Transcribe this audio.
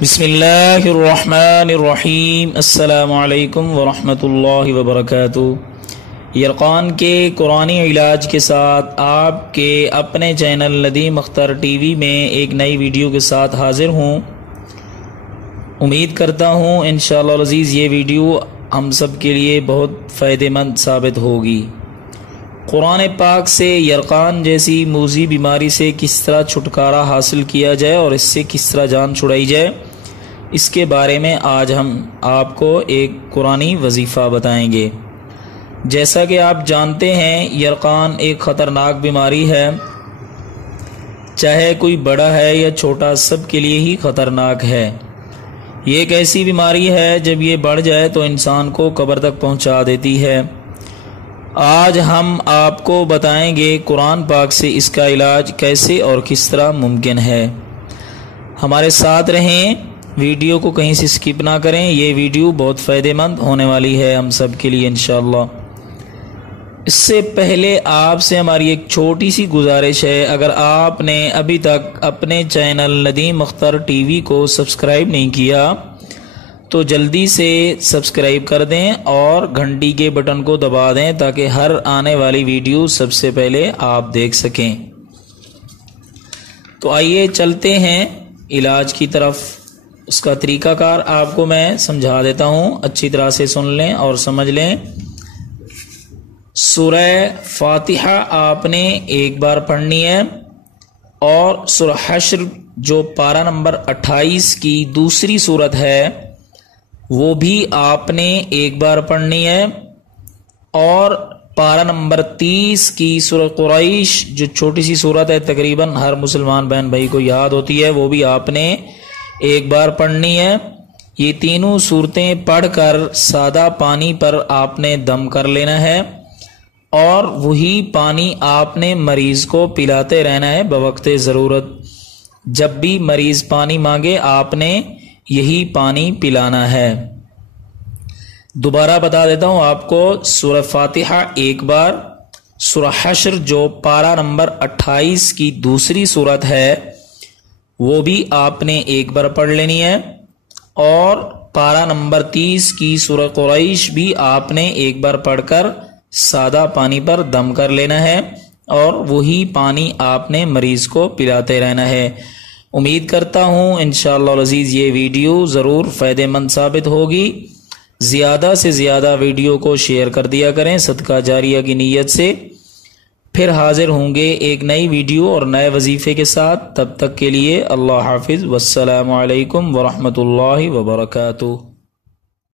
بسم اللہ الرحمن الرحیم۔ السلام علیکم ورحمۃ اللہ وبرکاتہ۔ یرقان کے قرآنی علاج کے ساتھ آپ کے اپنے channel Nadeem Akhtar T V میں ایک نئی ویڈیو کے ساتھ حاضر ہوں۔ امید کرتا ہوں انشاءاللہ العزیز یہ ویڈیو ہم سب کے لیے بہت فائدہ مند ثابت ہوگی۔ قرآن پاک سے یرقان جیسی موذی بیماری سے کس طرح چھٹکارا حاصل کیا جائے اور اس سے کس طرح جان چھڑائی جائے، اس کے بارے میں آج ہم آپ کو ایک قرآنی وظیفہ بتائیں گے۔ جیسا کہ آپ جانتے ہیں یرقان ایک خطرناک بیماری ہے، چاہے کوئی بڑا ہے یا چھوٹا سب کے لیے ہی خطرناک ہے۔ یہ ایک ایسی بیماری ہے جب یہ بڑھ جائے تو انسان کو قبر تک پہنچا دیتی ہے۔ آج ہم آپ کو بتائیں گے قرآن پاک سے اس کا علاج کیسے اور کس طرح ممکن ہے۔ ہمارے ساتھ رہیں، ویڈیو کو کہیں سے سکپ نہ کریں، یہ ویڈیو بہت فائدہ مند ہونے والی ہے ہم سب کے لیے انشاءاللہ۔ اس سے پہلے آپ سے ہماری ایک چھوٹی سی گزارش ہے، اگر آپ نے ابھی تک اپنے channel Nadeem Akhtar T V کو سبسکرائب نہیں کیا تو جلدی سے سبسکرائب کر دیں اور گھنٹی کے بٹن کو دبا دیں تاکہ ہر آنے والی ویڈیو سب سے پہلے آپ دیکھ سکیں۔ تو آئیے چلتے ہیں علاج کی طرف۔ اس کا طریقہ کار آپ کو میں سمجھا دیتا ہوں، اچھی طرح سے سن لیں اور سمجھ لیں۔ سورہ فاتحہ آپ نے ایک بار پڑھنی ہے اور سورہ حشر جو پارہ نمبر 28 کی دوسری صورت ہے وہ بھی آپ نے ایک بار پڑھنی ہے، اور پارہ نمبر 30 کی سورہ قریش جو چھوٹی سی صورت ہے، تقریباً ہر مسلمان بہن بھائی کو یاد ہوتی ہے، وہ بھی آپ نے ایک بار پڑھنی ہے۔ یہ تینوں صورتیں پڑھ کر سادہ پانی پر آپ نے دم کر لینا ہے اور وہی پانی آپ نے مریض کو پلاتے رہنا ہے بوقت ضرورت۔ جب بھی مریض پانی مانگے آپ نے یہی پانی پلانا ہے۔ دوبارہ بتا دیتا ہوں آپ کو، سورہ فاتحہ ایک بار، سورہ حشر جو پارہ نمبر 28 کی دوسری صورت ہے وہ بھی آپ نے ایک بار پڑھ لینی ہے، اور پارہ نمبر 30 کی سورہ قریش بھی آپ نے ایک بار پڑھ کر سادہ پانی پر دم کر لینا ہے اور وہی پانی آپ نے مریض کو پلاتے رہنا ہے۔ امید کرتا ہوں انشاءاللہ العزیز یہ ویڈیو ضرور فائدہ مند ثابت ہوگی۔ زیادہ سے زیادہ ویڈیو کو شیئر کر دیا کریں صدقہ جاریہ کی نیت سے۔ پھر حاضر ہوں گے ایک نئی ویڈیو اور نئے وظیفے کے ساتھ، تب تک کے لیے اللہ حافظ، والسلام علیکم ورحمۃ اللہ وبرکاتہ۔